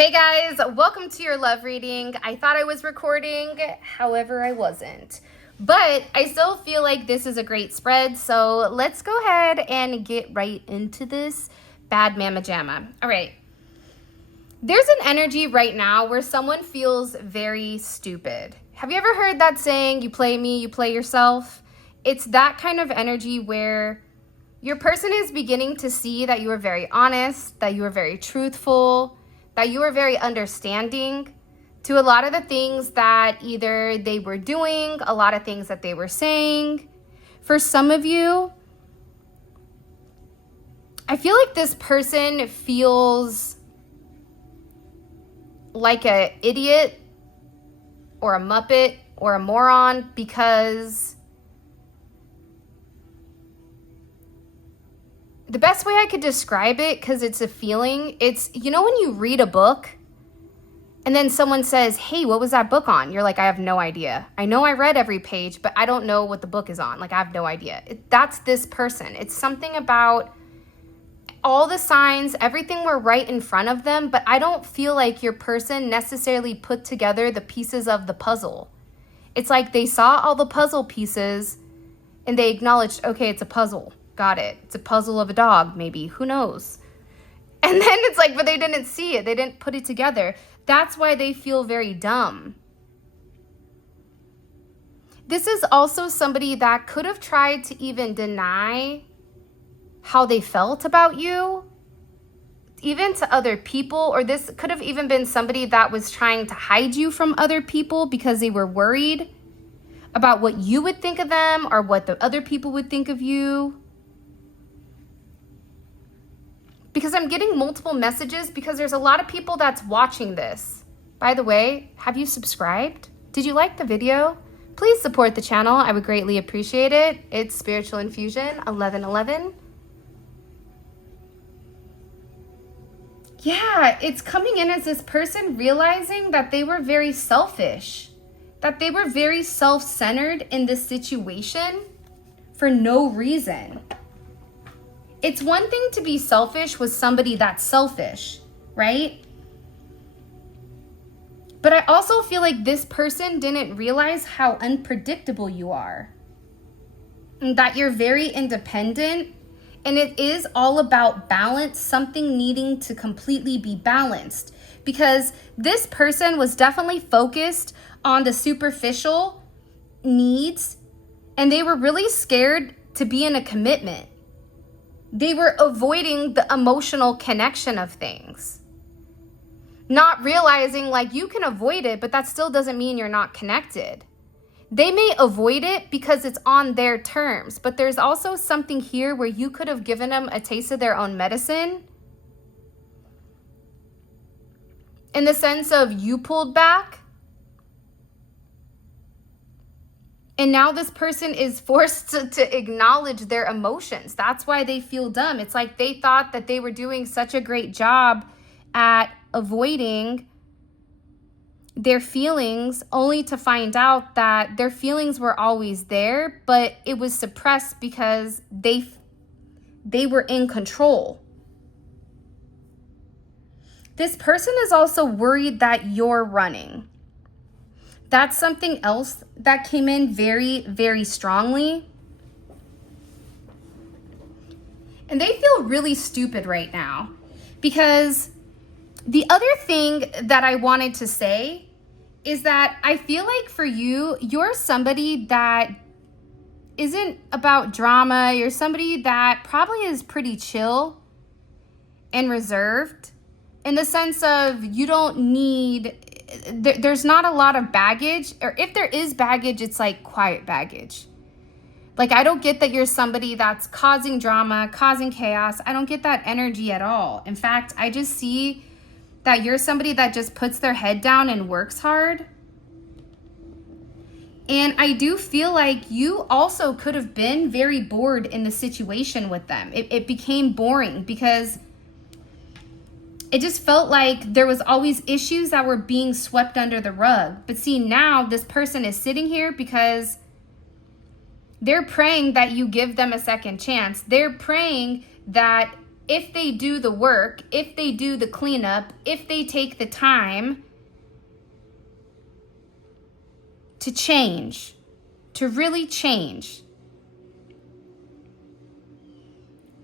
Hey guys, welcome to your love reading. I thought I was recording, however I wasn't. But I still feel like this is a great spread, so let's go ahead and get right into this bad mama jamma. All right. There's an energy right now where someone feels very stupid. Have you ever heard that saying, you play me, you play yourself? It's that kind of energy where your person is beginning to see that you are very honest, that you are very truthful, that you are very understanding to a lot of the things that either they were doing, a lot of things that they were saying. For some of you, I feel like this person feels like an idiot or a muppet or a moron because the best way I could describe it, because it's a feeling, it's, you know when you read a book and then someone says, hey, what was that book on? You're like, I have no idea. I know I read every page, but I don't know what the book is on. Like, I have no idea. That's this person. It's something about all the signs, everything were right in front of them, but I don't feel like your person necessarily put together the pieces of the puzzle. It's like they saw all the puzzle pieces and they acknowledged, okay, it's a puzzle. Got it. It's a puzzle of a dog, maybe. Who knows? And then it's like, but they didn't see it. They didn't put it together. That's why they feel very dumb. This is also somebody that could have tried to even deny how they felt about you, even to other people, or this could have even been somebody that was trying to hide you from other people because they were worried about what you would think of them or what the other people would think of you. Because I'm getting multiple messages because there's a lot of people that's watching this. By the way, have you subscribed? Did you like the video? Please support the channel. I would greatly appreciate it. It's Spiritual Infusion 1111. Yeah, it's coming in as this person realizing that they were very selfish, that they were very self-centered in this situation for no reason. It's one thing to be selfish with somebody that's selfish, right? But I also feel like this person didn't realize how unpredictable you are, and that you're very independent, and it is all about balance, something needing to completely be balanced, because this person was definitely focused on the superficial needs, and they were really scared to be in a commitment. They were avoiding the emotional connection of things. Not realizing like you can avoid it, but that still doesn't mean you're not connected. They may avoid it because it's on their terms, but there's also something here where you could have given them a taste of their own medicine. In the sense of you pulled back. And now this person is forced to acknowledge their emotions. That's why they feel dumb. It's like they thought that they were doing such a great job at avoiding their feelings, only to find out that their feelings were always there, but it was suppressed because they were in control. This person is also worried that you're running. That's something else that came in very, very strongly. And they feel really stupid right now because the other thing that I wanted to say is that I feel like for you, you're somebody that isn't about drama. You're somebody that probably is pretty chill and reserved in the sense of you don't need... There's not a lot of baggage, or if there is baggage, it's like quiet baggage. Like, I don't get that you're somebody that's causing drama, causing chaos. I don't get that energy at all. In fact, I just see that you're somebody that just puts their head down and works hard. And I do feel like you also could have been very bored in the situation with them. It became boring because it just felt like there was always issues that were being swept under the rug. But see, now this person is sitting here because they're praying that you give them a second chance. They're praying that if they do the work, if they do the cleanup, if they take the time to change, to really change,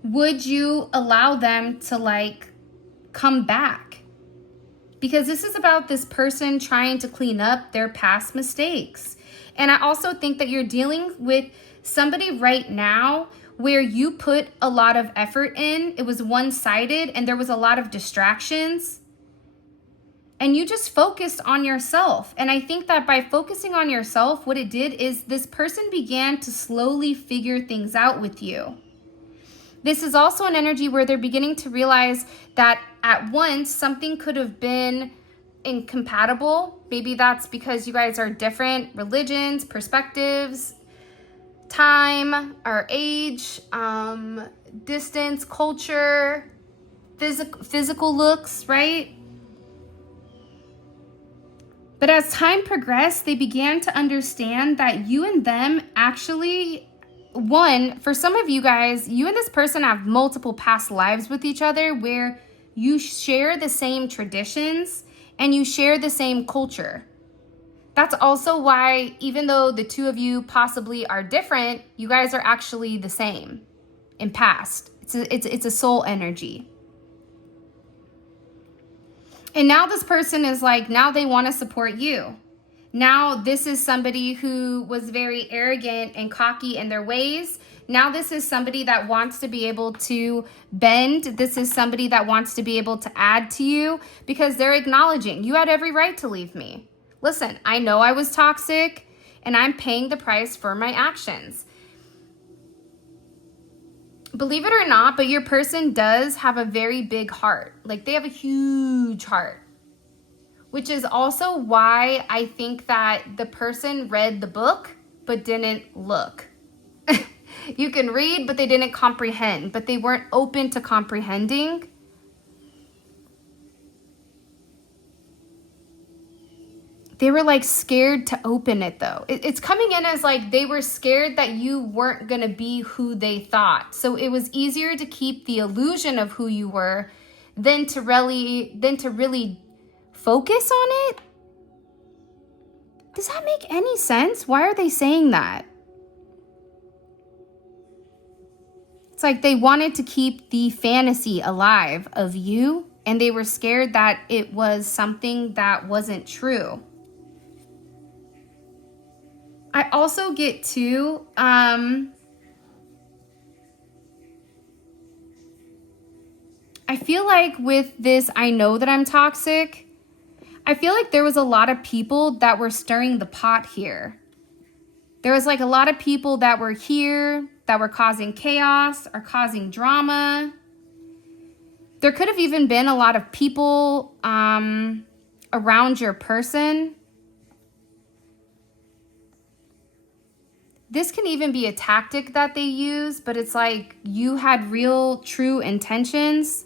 would you allow them to like come back? Because this is about this person trying to clean up their past mistakes. And I also think that you're dealing with somebody right now where you put a lot of effort in. It was one-sided and there was a lot of distractions. And you just focused on yourself. And I think that by focusing on yourself, what it did is this person began to slowly figure things out with you. This is also an energy where they're beginning to realize that at once something could have been incompatible. Maybe that's because you guys are different religions, perspectives, time, or age, distance, culture, physical looks, right? But as time progressed, they began to understand that you and them actually, one, for some of you guys, you and this person have multiple past lives with each other where you share the same traditions and you share the same culture. That's also why, even though the two of you possibly are different, you guys are actually the same in past. It's a soul energy. And now this person is like, now they want to support you. Now this is somebody who was very arrogant and cocky in their ways. Now this is somebody that wants to be able to bend. This is somebody that wants to be able to add to you because they're acknowledging you had every right to leave me. Listen, I know I was toxic and I'm paying the price for my actions. Believe it or not, but your person does have a very big heart. Like they have a huge heart, which is also why I think that the person read the book, but didn't look. You can read, but they didn't comprehend, but they weren't open to comprehending. They were like scared to open it though. It's coming in as like they were scared that you weren't going to be who they thought. So it was easier to keep the illusion of who you were than to really focus on it. Does that make any sense? Why are they saying that? It's like they wanted to keep the fantasy alive of you and they were scared that it was something that wasn't true. I also get to, I feel like with this, I know that I'm toxic. I feel like there was a lot of people that were stirring the pot here. There was like a lot of people that were here that were causing chaos or causing drama. There could have even been a lot of people around your person. This can even be a tactic that they use, but it's like you had real, true intentions.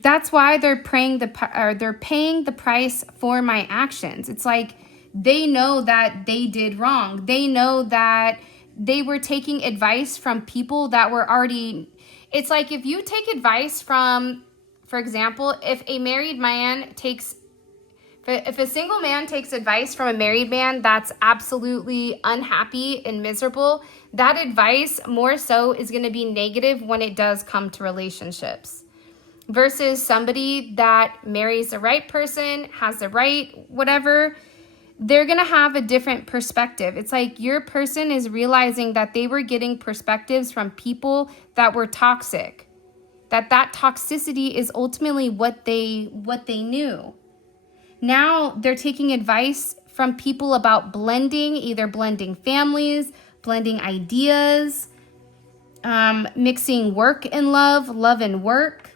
That's why they're paying the price for my actions. It's like they know that they did wrong. They know that they were taking advice from people that were already. It's like if you take advice from, for example, if a single man takes advice from a married man that's absolutely unhappy and miserable, that advice more so is going to be negative when it does come to relationships. Versus somebody that marries the right person, has the right whatever, they're going to have a different perspective. It's like your person is realizing that they were getting perspectives from people that were toxic. That toxicity is ultimately what they knew. Now they're taking advice from people about blending, either blending families, blending ideas, mixing work and love and work,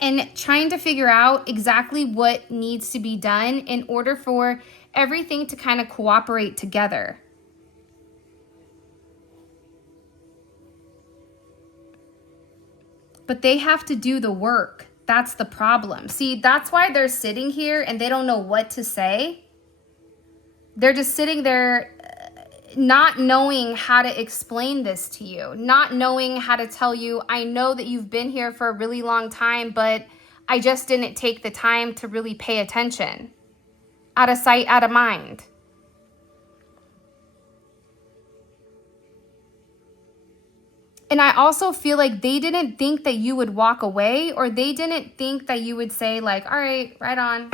and trying to figure out exactly what needs to be done in order for everything to kind of cooperate together. But they have to do the work. That's the problem. See, that's why they're sitting here and they don't know what to say. They're just sitting there not knowing how to explain this to you, not knowing how to tell you, I know that you've been here for a really long time, but I just didn't take the time to really pay attention. Out of sight, out of mind. And I also feel like they didn't think that you would walk away, or they didn't think that you would say like, all right, right on.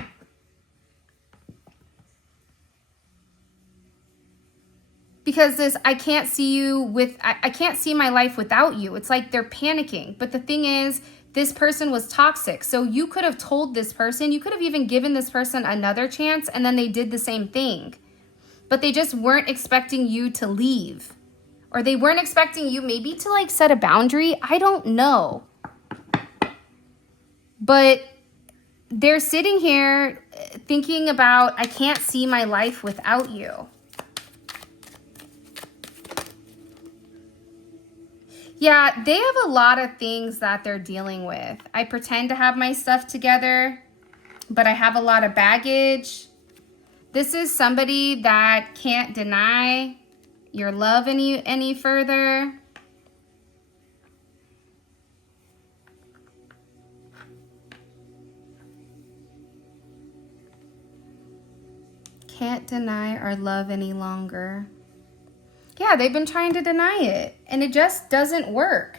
Because this, I can't see you with, I can't see my life without you. It's like they're panicking. But the thing is, this person was toxic. So you could have told this person, you could have even given this person another chance, and then they did the same thing. But they just weren't expecting you to leave. Or they weren't expecting you maybe to like set a boundary. I don't know. But they're sitting here thinking about, I can't see my life without you. Yeah, they have a lot of things that they're dealing with. I pretend to have my stuff together, but I have a lot of baggage. This is somebody that can't deny your love any further. Can't deny our love any longer. Yeah, they've been trying to deny it, and it just doesn't work.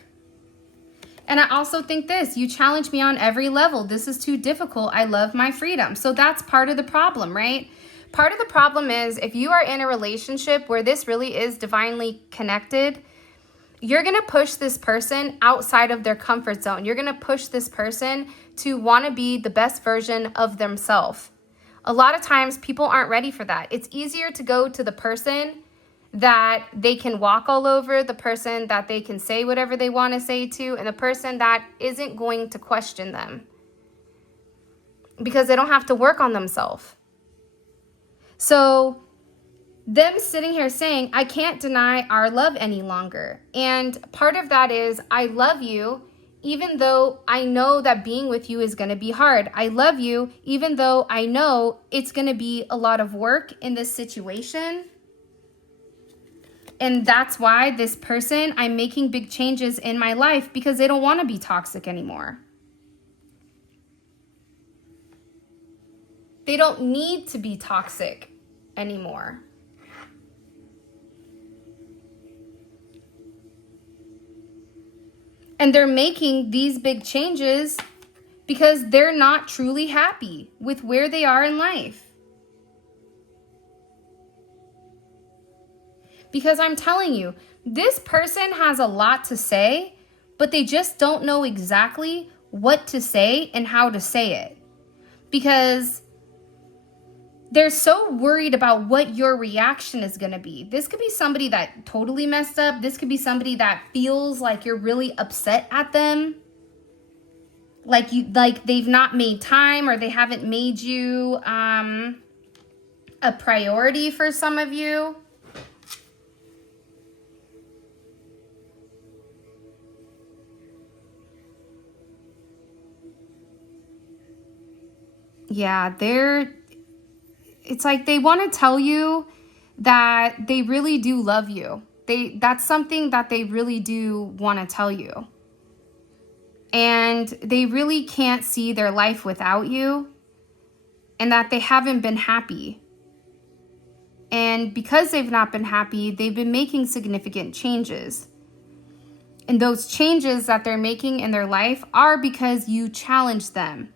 And I also think this, you challenge me on every level. This is too difficult. I love my freedom. So that's part of the problem, right? Part of the problem is if you are in a relationship where this really is divinely connected, you're going to push this person outside of their comfort zone. You're going to push this person to want to be the best version of themselves. A lot of times people aren't ready for that. It's easier to go to the person that they can walk all over, the person that they can say whatever they want to say to, and the person that isn't going to question them because they don't have to work on themselves. So them sitting here saying, I can't deny our love any longer. And part of that is, I love you, even though I know that being with you is going to be hard. I love you, even though I know it's going to be a lot of work in this situation. And that's why this person, I'm making big changes in my life because they don't want to be toxic anymore. They don't need to be toxic anymore. And they're making these big changes because they're not truly happy with where they are in life. Because I'm telling you, this person has a lot to say, but they just don't know exactly what to say and how to say it. Because they're so worried about what your reaction is going to be. This could be somebody that totally messed up. This could be somebody that feels like you're really upset at them. Like they've not made time, or they haven't made you a priority for some of you. Yeah, it's like they want to tell you that they really do love you. That's something that they really do want to tell you. And they really can't see their life without you, and that they haven't been happy. And because they've not been happy, they've been making significant changes. And those changes that they're making in their life are because you challenged them.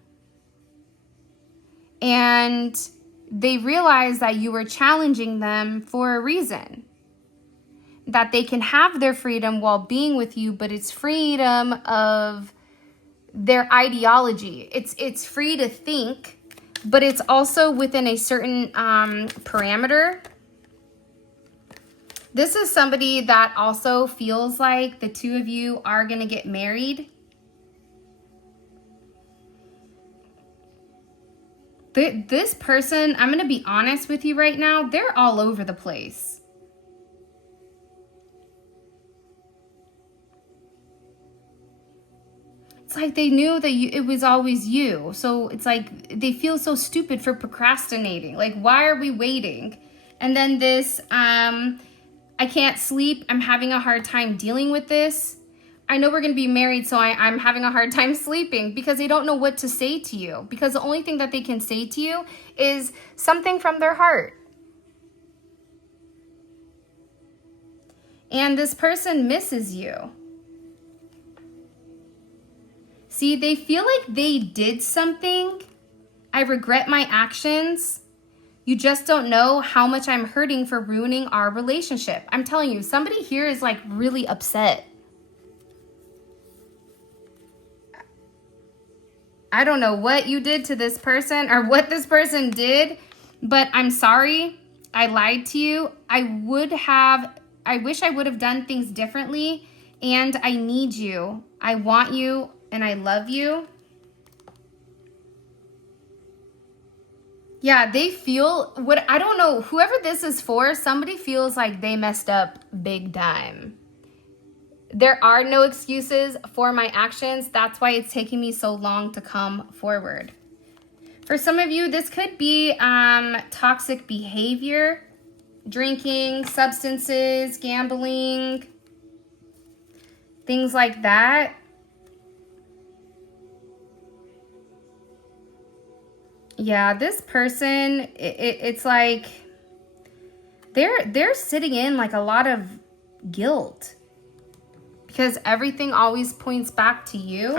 And they realize that you were challenging them for a reason. That they can have their freedom while being with you, but it's freedom of their ideology. It's free to think, but it's also within a certain parameter. This is somebody that also feels like the two of you are going to get married. This person, I'm going to be honest with you right now, they're all over the place. It's like they knew that it was always you. So it's like they feel so stupid for procrastinating. Like, why are we waiting? And then this I can't sleep. I'm having a hard time dealing with this. I know we're going to be married, so I'm having a hard time sleeping, because they don't know what to say to you. Because the only thing that they can say to you is something from their heart. And this person misses you. See, they feel like they did something. I regret my actions. You just don't know how much I'm hurting for ruining our relationship. I'm telling you, somebody here is like really upset. I don't know what you did to this person or what this person did, but I'm sorry. I lied to you. I wish I would have done things differently, and I need you. I want you and I love you. Yeah, they feel I don't know, whoever this is for, somebody feels like they messed up big time. There are no excuses for my actions. That's why it's taking me so long to come forward. For some of you, this could be toxic behavior, drinking, substances, gambling, things like that. Yeah, this person, it's like they're sitting in like a lot of guilt, because everything always points back to you.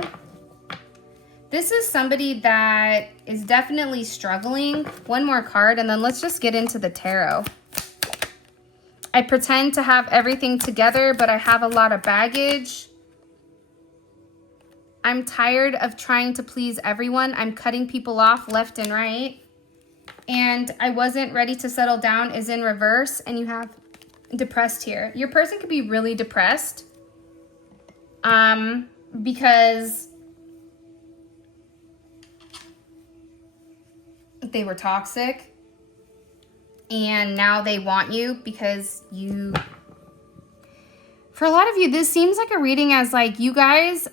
This is somebody that is definitely struggling. One more card, and then let's just get into the tarot. I pretend to have everything together, but I have a lot of baggage. I'm tired of trying to please everyone. I'm cutting people off left and right. And I wasn't ready to settle down is in reverse. And you have depressed here. Your person could be really depressed. Because they were toxic. And now they want you because you... For a lot of you, this seems like a reading as like you guys...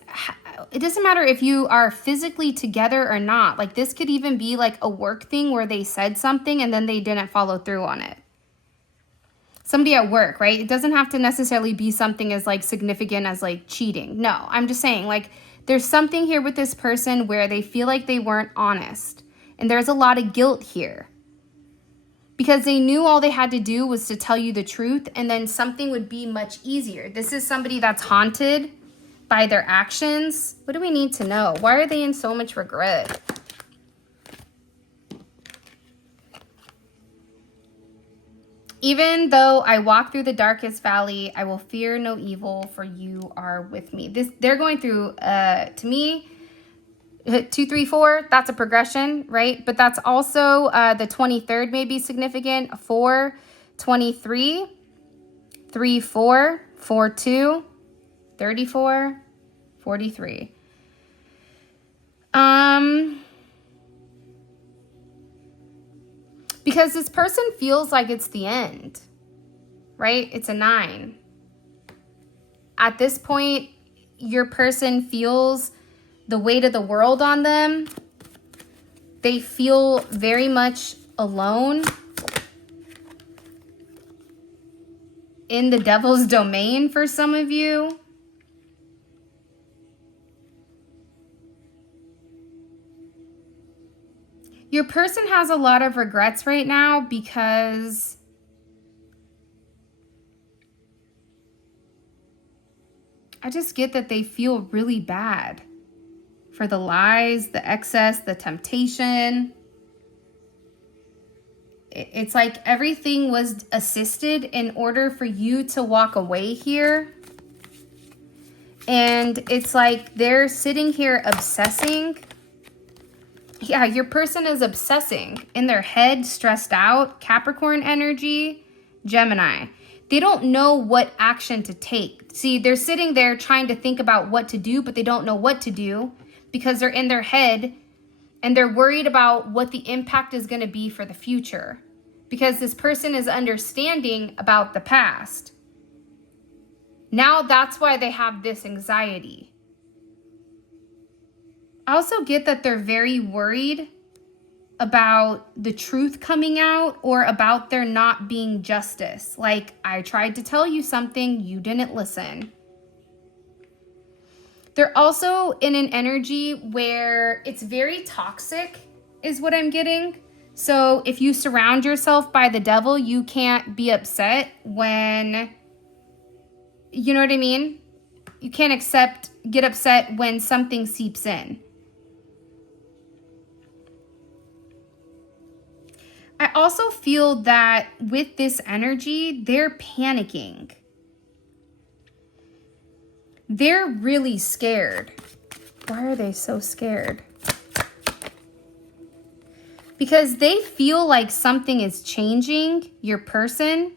It doesn't matter if you are physically together or not. Like this could even be like a work thing where they said something and then they didn't follow through on it. Somebody at work, right? It doesn't have to necessarily be something as like significant as like cheating. No, I'm just saying like there's something here with this person where they feel like they weren't honest. And there's a lot of guilt here. Because they knew all they had to do was to tell you the truth, and then something would be much easier. This is somebody that's haunted by their actions. What do we need to know? Why are they in so much regret? Even though I walk through the darkest valley, I will fear no evil, for you are with me. They're going through, to me, 2, 3, 4, that's a progression, right? But that's also the 23rd may be significant. 4, 23, 3, 4, 4, 2, 34, 43. Because this person feels like it's the end, right? It's a 9. At this point, your person feels the weight of the world on them. They feel very much alone, in the devil's domain for some of you. Your person has a lot of regrets right now because I just get that they feel really bad for the lies, the excess, the temptation. It's like everything was assisted in order for you to walk away here. And it's like they're sitting here obsessing. Yeah, your person is obsessing in their head, stressed out. Capricorn energy, Gemini. They don't know what action to take. See, they're sitting there trying to think about what to do, but they don't know what to do because they're in their head and they're worried about what the impact is going to be for the future because this person is understanding about the past. Now that's why they have this anxiety. I also get that they're very worried about the truth coming out or about there not being justice. Like, I tried to tell you something, you didn't listen. They're also in an energy where it's very toxic, is what I'm getting. So if you surround yourself by the devil, you can't be upset when, you know what I mean? You can't get upset when something seeps in. I also feel that with this energy, they're panicking. They're really scared. Why are they so scared? Because they feel like something is changing your person.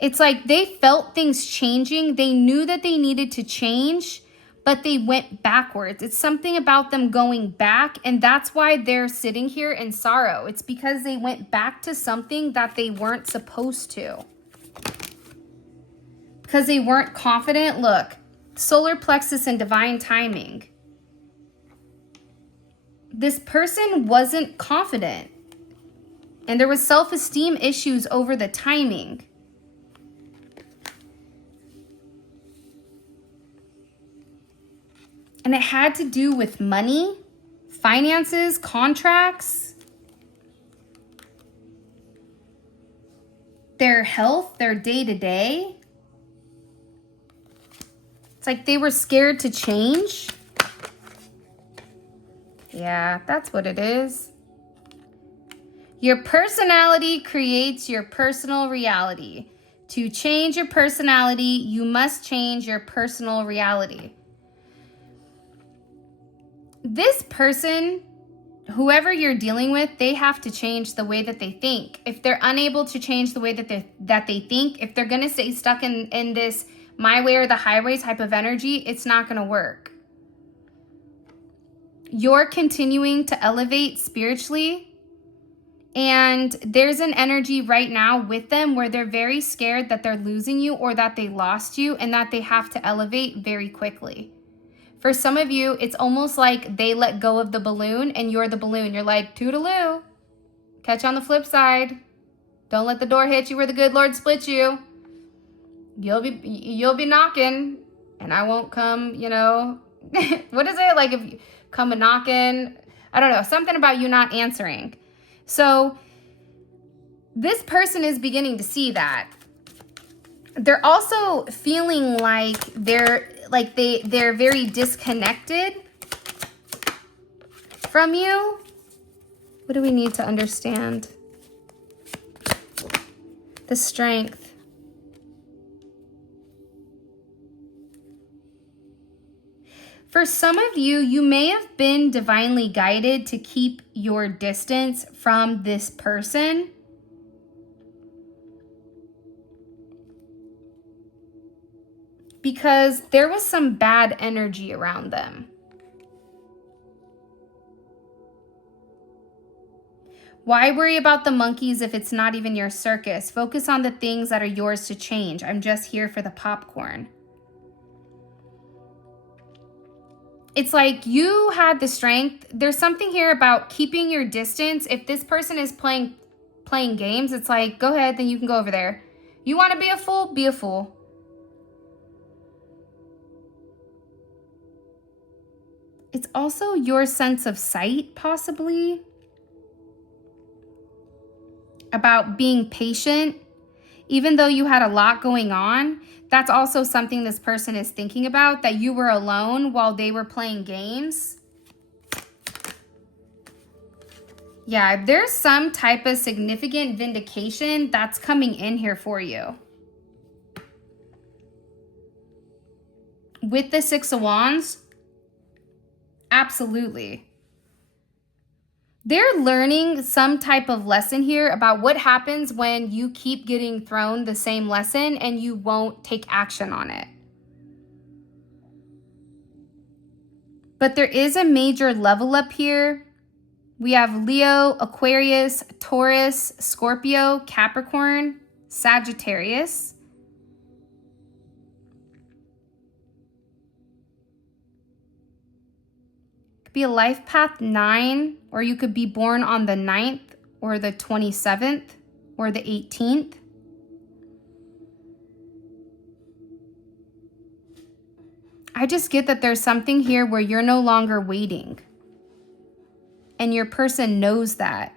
It's like they felt things changing. They knew that they needed to change, but they went backwards. It's something about them going back, and that's why they're sitting here in sorrow. It's because they went back to something that they weren't supposed to. Because they weren't confident. Look, solar plexus and divine timing. This person wasn't confident, and there was self-esteem issues over the timing. And it had to do with money, finances, contracts, their health, their day-to-day. It's like they were scared to change. Yeah, that's what it is. Your personality creates your personal reality. To change your personality, you must change your personal reality. This person, whoever you're dealing with, they have to change the way that they think. If they're unable to change the way that they think, if they're going to stay stuck in this my way or the highway type of energy, it's not going to work. You're continuing to elevate spiritually, and there's an energy right now with them where they're very scared that they're losing you or that they lost you and that they have to elevate very quickly. For some of you, it's almost like they let go of the balloon and you're the balloon. You're like, toodaloo, catch you on the flip side. Don't let the door hit you where the good Lord split you. You'll be knocking and I won't come, you know. What is it? Like if you come a knocking, I don't know, something about you not answering. So this person is beginning to see that. They're also feeling like they're very disconnected from you. What do we need to understand? The strength. For some of you, you may have been divinely guided to keep your distance from this person. Because there was some bad energy around them. Why worry about the monkeys if it's not even your circus? Focus on the things that are yours to change. I'm just here for the popcorn. It's like you had the strength. There's something here about keeping your distance. If this person is playing games, it's like, go ahead, then you can go over there. You want to be a fool? Be a fool. It's also your sense of sight, possibly, about being patient. Even though you had a lot going on, that's also something this person is thinking about, that you were alone while they were playing games. Yeah, there's some type of significant vindication that's coming in here for you. With the Six of Wands, absolutely. They're learning some type of lesson here about what happens when you keep getting thrown the same lesson and you won't take action on it. But there is a major level up here. We have Leo, Aquarius, Taurus, Scorpio, Capricorn, Sagittarius. Could be a life path 9, or you could be born on the 9th or the 27th or the 18th. I just get that there's something here where you're no longer waiting. And your person knows that.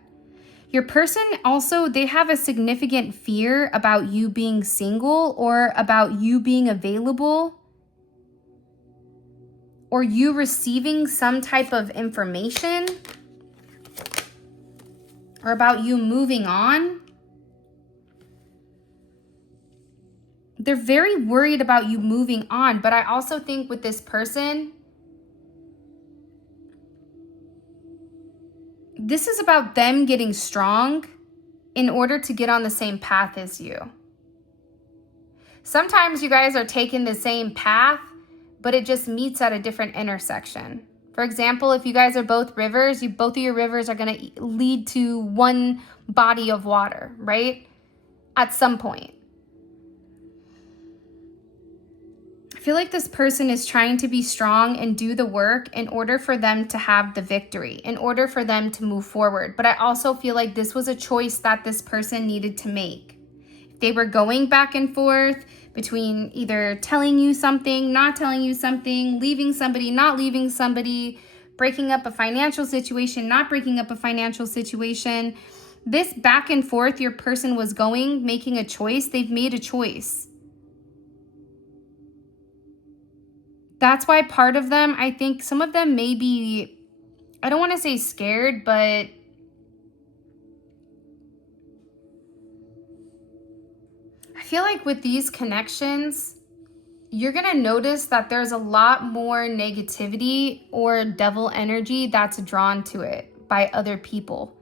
Your person also, they have a significant fear about you being single or about you being available or you receiving some type of information or about you moving on. They're very worried about you moving on, but I also think with this person, this is about them getting strong in order to get on the same path as you. Sometimes you guys are taking the same path, but it just meets at a different intersection. For example, if you guys are both rivers, both of your rivers are going to lead to one body of water, right? At some point. I feel like this person is trying to be strong and do the work in order for them to have the victory, in order for them to move forward. But I also feel like this was a choice that this person needed to make. If they were going back and forth between either telling you something, not telling you something, leaving somebody, not leaving somebody, breaking up a financial situation, not breaking up a financial situation, this back and forth your person was going, making a choice. They've made a choice. That's why part of them, I think some of them may be, I don't want to say scared, but I feel like with these connections, you're going to notice that there's a lot more negativity or devil energy that's drawn to it by other people.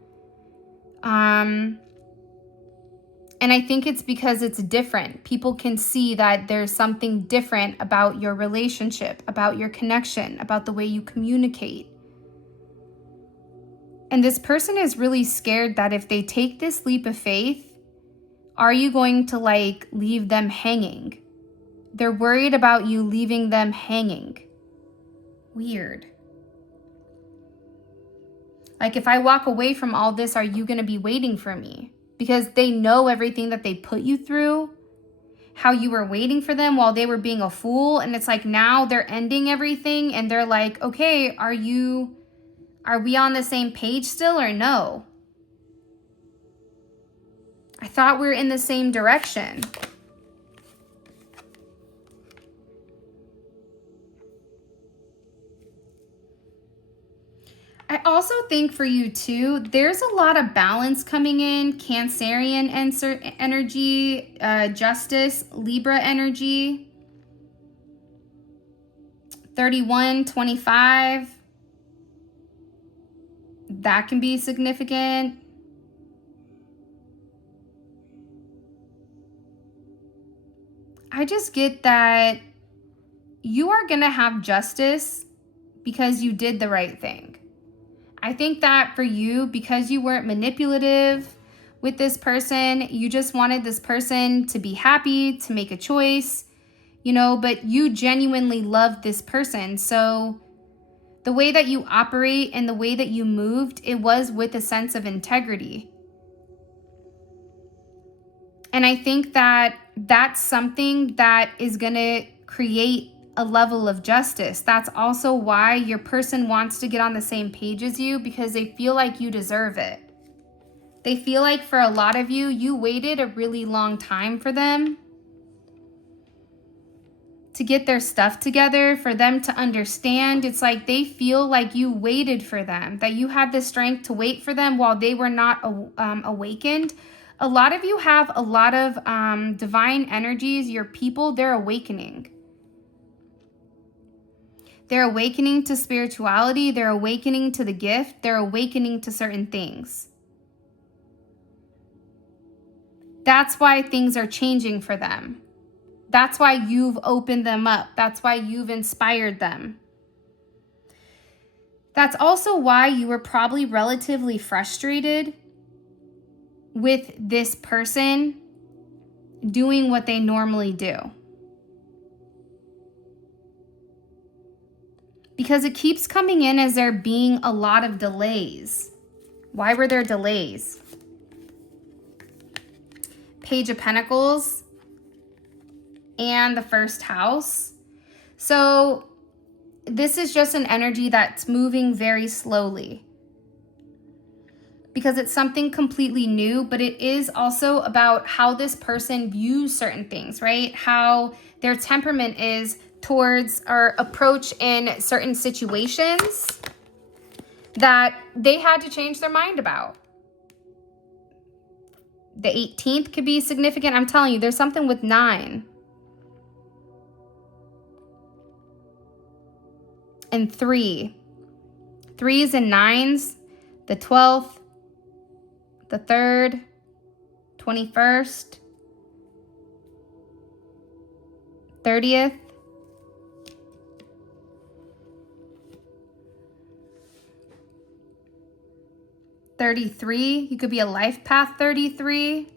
And I think it's because it's different. People can see that there's something different about your relationship, about your connection, about the way you communicate. And this person is really scared that if they take this leap of faith, are you going to leave them hanging? They're worried about you leaving them hanging. Weird. Like, if I walk away from all this, are you going to be waiting for me? Because they know everything that they put you through, how you were waiting for them while they were being a fool. And it's like now they're ending everything and they're like, okay, are we on the same page still or no? I thought we were in the same direction. I also think for you too, there's a lot of balance coming in. Cancerian energy, Justice, Libra energy, 31, 25. That can be significant. I just get that you are going to have justice because you did the right thing. I think that for you, because you weren't manipulative with this person, you just wanted this person to be happy, to make a choice, but you genuinely loved this person. So the way that you operate and the way that you moved, it was with a sense of integrity. And I think that that's something that is going to create a level of justice. That's also why your person wants to get on the same page as you, because they feel like you deserve it. They feel like for a lot of you, you waited a really long time for them to get their stuff together, for them to understand. It's like they feel like you waited for them, that you had the strength to wait for them while they were not awakened. A lot of you have a lot of divine energies. Your people, they're awakening. They're awakening to spirituality. They're awakening to the gift. They're awakening to certain things. That's why things are changing for them. That's why you've opened them up. That's why you've inspired them. That's also why you were probably relatively frustrated with this person doing what they normally do. Because it keeps coming in as there being a lot of delays. Why were there delays? Page of Pentacles and the first house. So this is just an energy that's moving very slowly because it's something completely new, but it is also about how this person views certain things, right? How their temperament is towards or approach in certain situations that they had to change their mind about. The 18th could be significant. I'm telling you, there's something with 9. And 3. 3s and 9s. The 12th. The 3rd. 21st. 30th. 33. You could be a life path 33.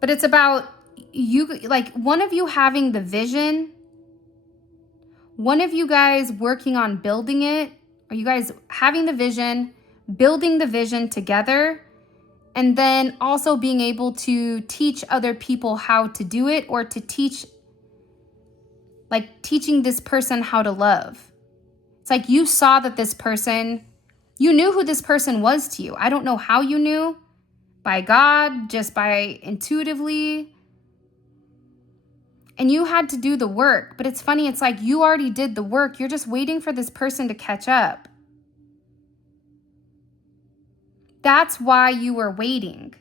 But it's about you, like one of you having the vision, one of you guys working on building it, or you guys having the vision, building the vision together, and then also being able to teach other people how to do it, or to teach, like teaching this person how to love. It's like you saw that this person, you knew who this person was to you. I don't know how you knew. By God, just by intuitively. And you had to do the work. But it's funny, it's like you already did the work. You're just waiting for this person to catch up. That's why you were waiting.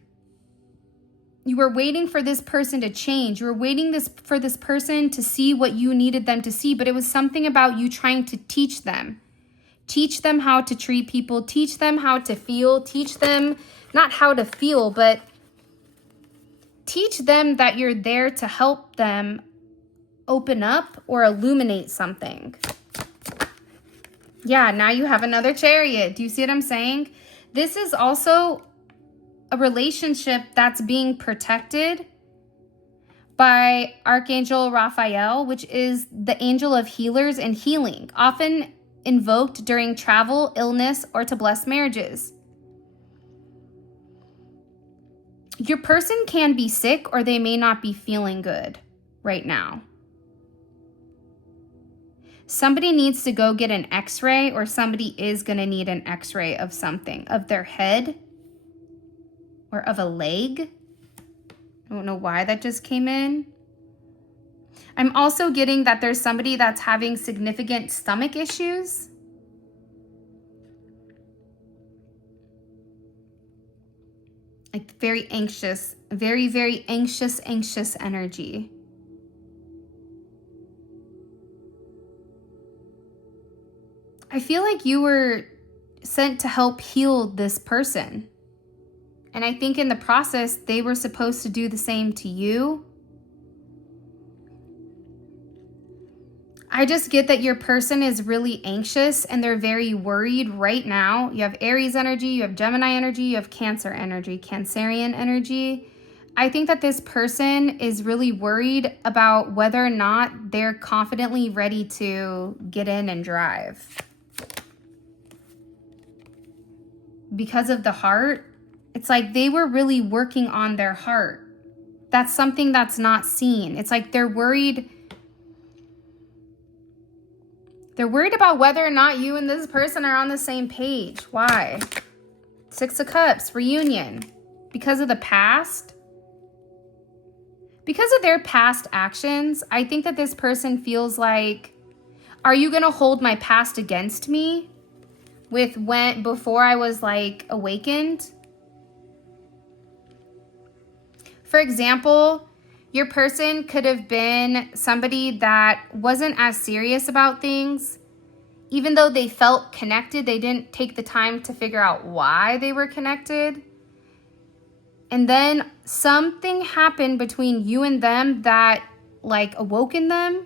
You were waiting for this person to change. You were waiting for this person to see what you needed them to see. But it was something about you trying to teach them. Teach them how to treat people. Teach them how to feel. Teach them not how to feel, but teach them that you're there to help them open up or illuminate something. Yeah, now you have another Chariot. Do you see what I'm saying? This is also a relationship that's being protected by Archangel Raphael, which is the angel of healers and healing, often invoked during travel, illness, or to bless marriages. Your person can be sick or they may not be feeling good right now. Somebody needs to go get an x-ray, or somebody is going to need an x-ray of something, of their head or of a leg. I don't know why that just came in. I'm also getting that there's somebody that's having significant stomach issues. Like very anxious, very, very anxious energy. I feel like you were sent to help heal this person. And I think in the process, they were supposed to do the same to you. I just get that your person is really anxious and they're very worried right now. You have Aries energy, you have Gemini energy, you have Cancer energy, Cancerian energy. I think that this person is really worried about whether or not they're confidently ready to get in and drive. Because of the heart, it's like they were really working on their heart. That's something that's not seen. It's like they're worried. They're worried about whether or not you and this person are on the same page. Why? 6 of Cups, reunion. Because of the past. Because of their past actions, I think that this person feels like, are you going to hold my past against me with before I was like awakened? For example, your person could have been somebody that wasn't as serious about things. Even though they felt connected, they didn't take the time to figure out why they were connected. And then something happened between you and them that like awoken them.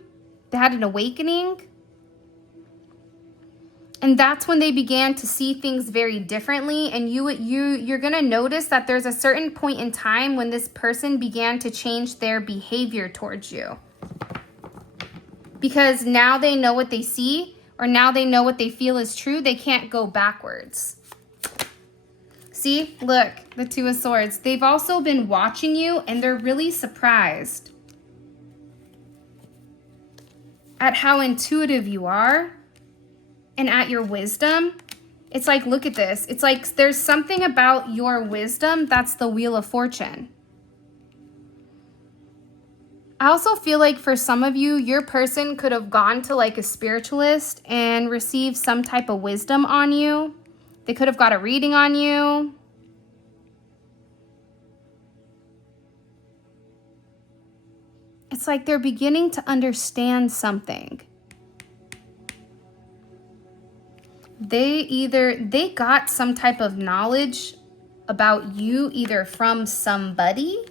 They had an awakening. And that's when they began to see things very differently. And you're going to notice that there's a certain point in time when this person began to change their behavior towards you. because now they know what they see, or now they know what they feel is true. They can't go backwards. See, look, the Two of Swords. They've also been watching you, and they're really surprised at how intuitive you are and at your wisdom. It's like, look at this. It's like there's something about your wisdom that's the Wheel of Fortune. I also feel like for some of you, your person could have gone to like a spiritualist and received some type of wisdom on you. They could have got a reading on you. It's like they're beginning to understand something. They got some type of knowledge about you either from somebody,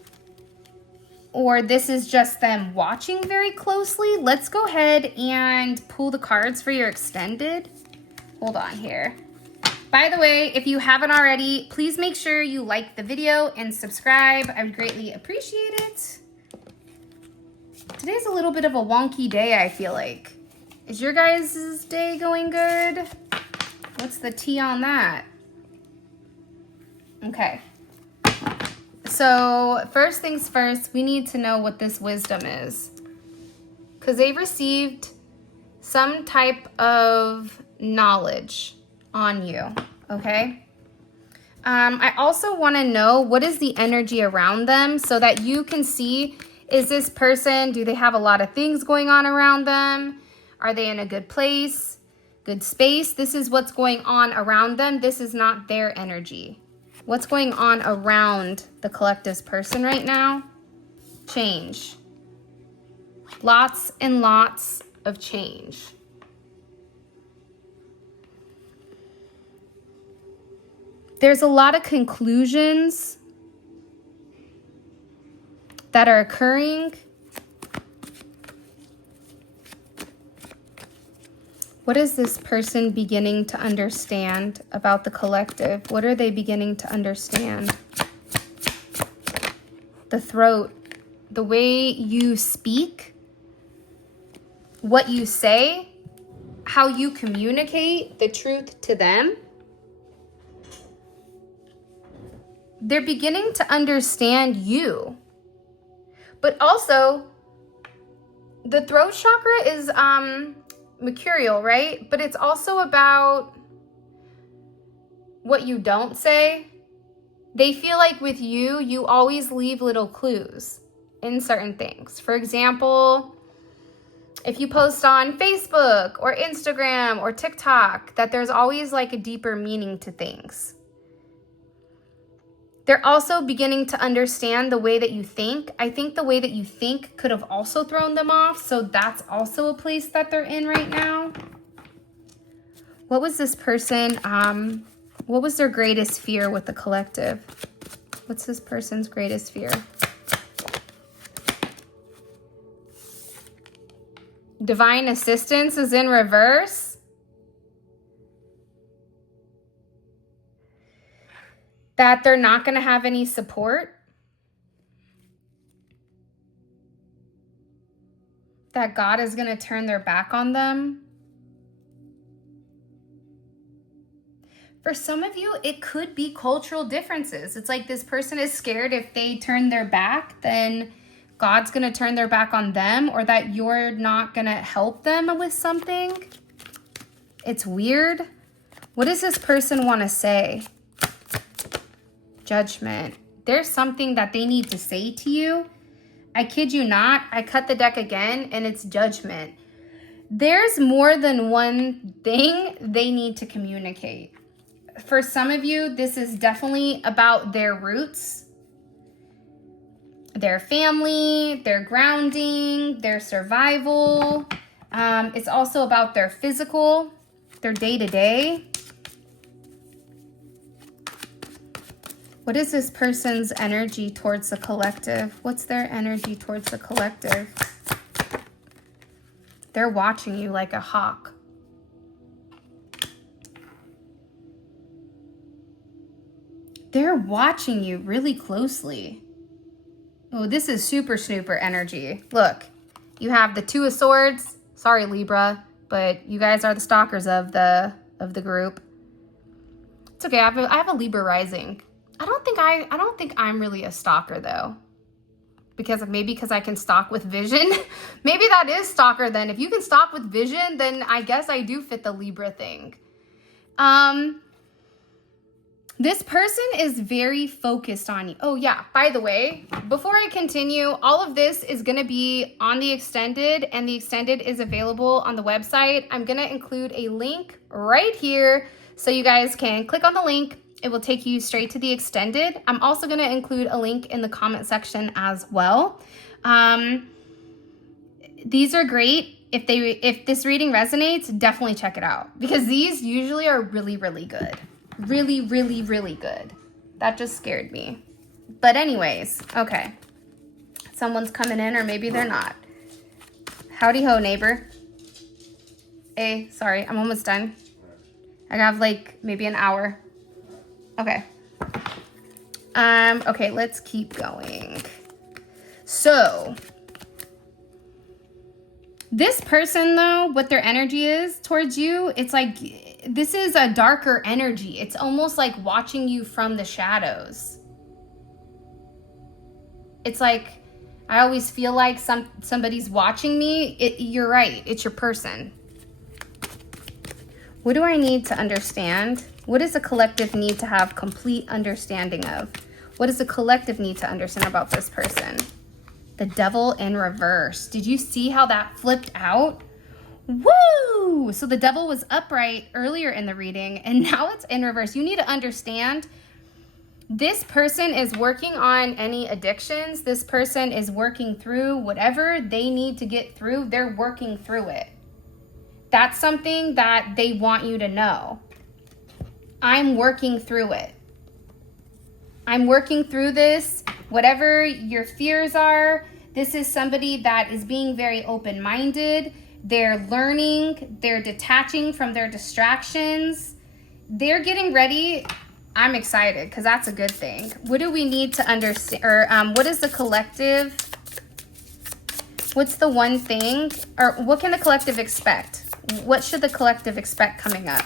or this is just them watching very closely. Let's go ahead and pull the cards for your extended. Hold on here. By the way, if you haven't already, please make sure you like the video and subscribe. I would greatly appreciate it. Today's a little bit of a wonky day, I feel like. Is your guys' day going good? What's the tea on that? Okay. So first things first, we need to know what this wisdom is. Because they've received some type of knowledge on you, okay? I also want to know what is the energy around them so that you can see, is this person, do they have a lot of things going on around them? Are they in a good place, good space? This is what's going on around them. This is not their energy. What's going on around the collective's person right now? Change. Lots and lots of change. There's a lot of conclusions that are occurring. What is this person beginning to understand about the collective? What are they beginning to understand? The throat, the way you speak, what you say, how you communicate the truth to them. They're beginning to understand you. But also, the throat chakra is mercurial, right? But it's also about what you don't say. They feel like with you, you always leave little clues in certain things. For example, if you post on Facebook or Instagram or TikTok, that there's always like a deeper meaning to things. They're also beginning to understand the way that you think. I think the way that you think could have also thrown them off. So that's also a place that they're in right now. What was this person? What was their greatest fear with the collective? What's this person's greatest fear? Divine assistance is in reverse. That they're not going to have any support. That God is going to turn their back on them. For some of you, it could be cultural differences. It's like this person is scared if they turn their back, then God's going to turn their back on them, or that you're not going to help them with something. It's weird. What does this person want to say? Judgment. There's something that they need to say to you. I kid you not. I cut the deck again and it's judgment. There's more than one thing they need to communicate. For some of you, this is definitely about their roots, their family, their grounding, their survival. It's also about their physical, their day-to-day. What is this person's energy towards the collective? What's their energy towards the collective? They're watching you like a hawk. They're watching you really closely. Oh, this is super snooper energy. Look, you have the Two of Swords, Sorry, Libra, but you guys are the stalkers of the group. It's okay. I have a Libra rising. I don't think I'm really a stalker though. Because I can stalk with vision. Maybe that is stalker then. If you can stalk with vision, then I guess I do fit the Libra thing. This person is very focused on you. Oh yeah, by the way, before I continue, all of this is gonna be on the extended, and the extended is available on the website. I'm gonna include a link right here so you guys can click on the link. It will take you straight to the extended. I'm also gonna include a link in the comment section as well. These are great. If this reading resonates, definitely check it out, because these usually are really, really good. Really, really, really good. That just scared me. But anyways, okay. Someone's coming in, or maybe they're not. Howdy ho, neighbor. Hey, sorry, I'm almost done. I have like maybe an hour. Okay. Okay, let's keep going. So, this person though, what their energy is towards you, it's like, this is a darker energy. It's almost like watching you from the shadows. It's like, I always feel like somebody's watching me. You're right, it's your person. What do I need to understand? What does the collective need to have complete understanding of? What does the collective need to understand about this person? The Devil in reverse. Did you see how that flipped out? Woo! So the Devil was upright earlier in the reading, and now it's in reverse. You need to understand, this person is working on any addictions. This person is working through whatever they need to get through. They're working through it. That's something that they want you to know. I'm working through it. I'm working through this. Whatever your fears are, this is somebody that is being very open-minded. They're learning. They're detaching from their distractions. They're getting ready. I'm excited because that's a good thing. What do we need to understand? Or what is the collective? What's the one thing? Or what can the collective expect? What should the collective expect coming up?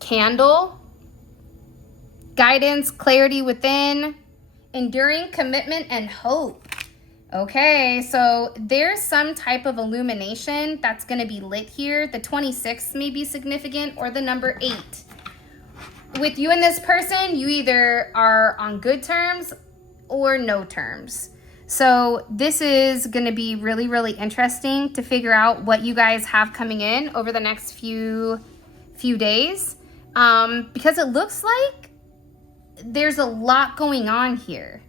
Candle, guidance, clarity within, enduring commitment, and hope. Okay, so there's some type of illumination that's going to be lit here. The 26 may be significant, or the number 8. With you and this person, you either are on good terms or no terms. So this is going to be really, really interesting to figure out what you guys have coming in over the next few days. Because it looks like there's a lot going on here.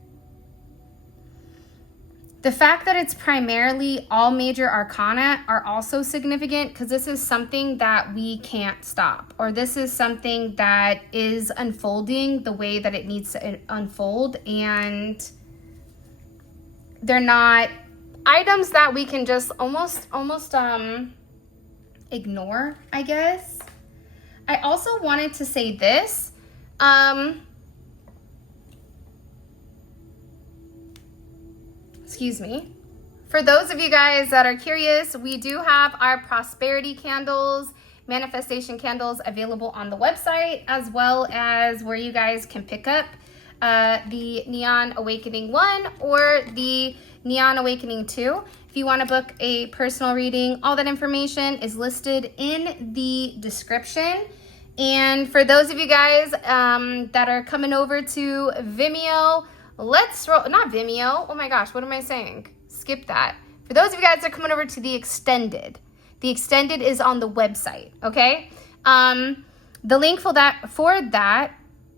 The fact that it's primarily all major arcana are also significant, because this is something that we can't stop, or this is something that is unfolding the way that it needs to unfold, and they're not items that we can just almost ignore, I guess. I also wanted to say this. Excuse me. For those of you guys that are curious, we do have our prosperity candles, manifestation candles available on the website, as well as where you guys can pick up the Neon Awakening 1 or the Neon Awakening 2. If you want to book a personal reading, all that information is listed in the description. And for those of you guys that are coming over to Vimeo, let's roll, not Vimeo, oh my gosh, what am I saying? Skip that. For those of you guys that are coming over to the extended is on the website, okay? The link for that,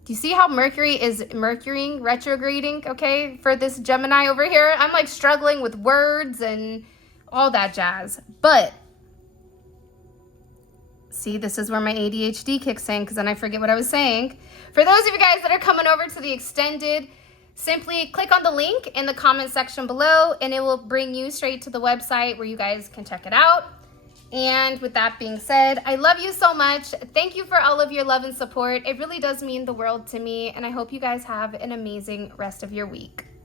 do you see how Mercury is retrograding, okay? For this Gemini over here, I'm like struggling with words and all that jazz. But, see, this is where my ADHD kicks in, because then I forget what I was saying. For those of you guys that are coming over to the extended, simply click on the link in the comment section below, and it will bring you straight to the website where you guys can check it out. And with that being said, I love you so much. Thank you for all of your love and support. It really does mean the world to me, and I hope you guys have an amazing rest of your week.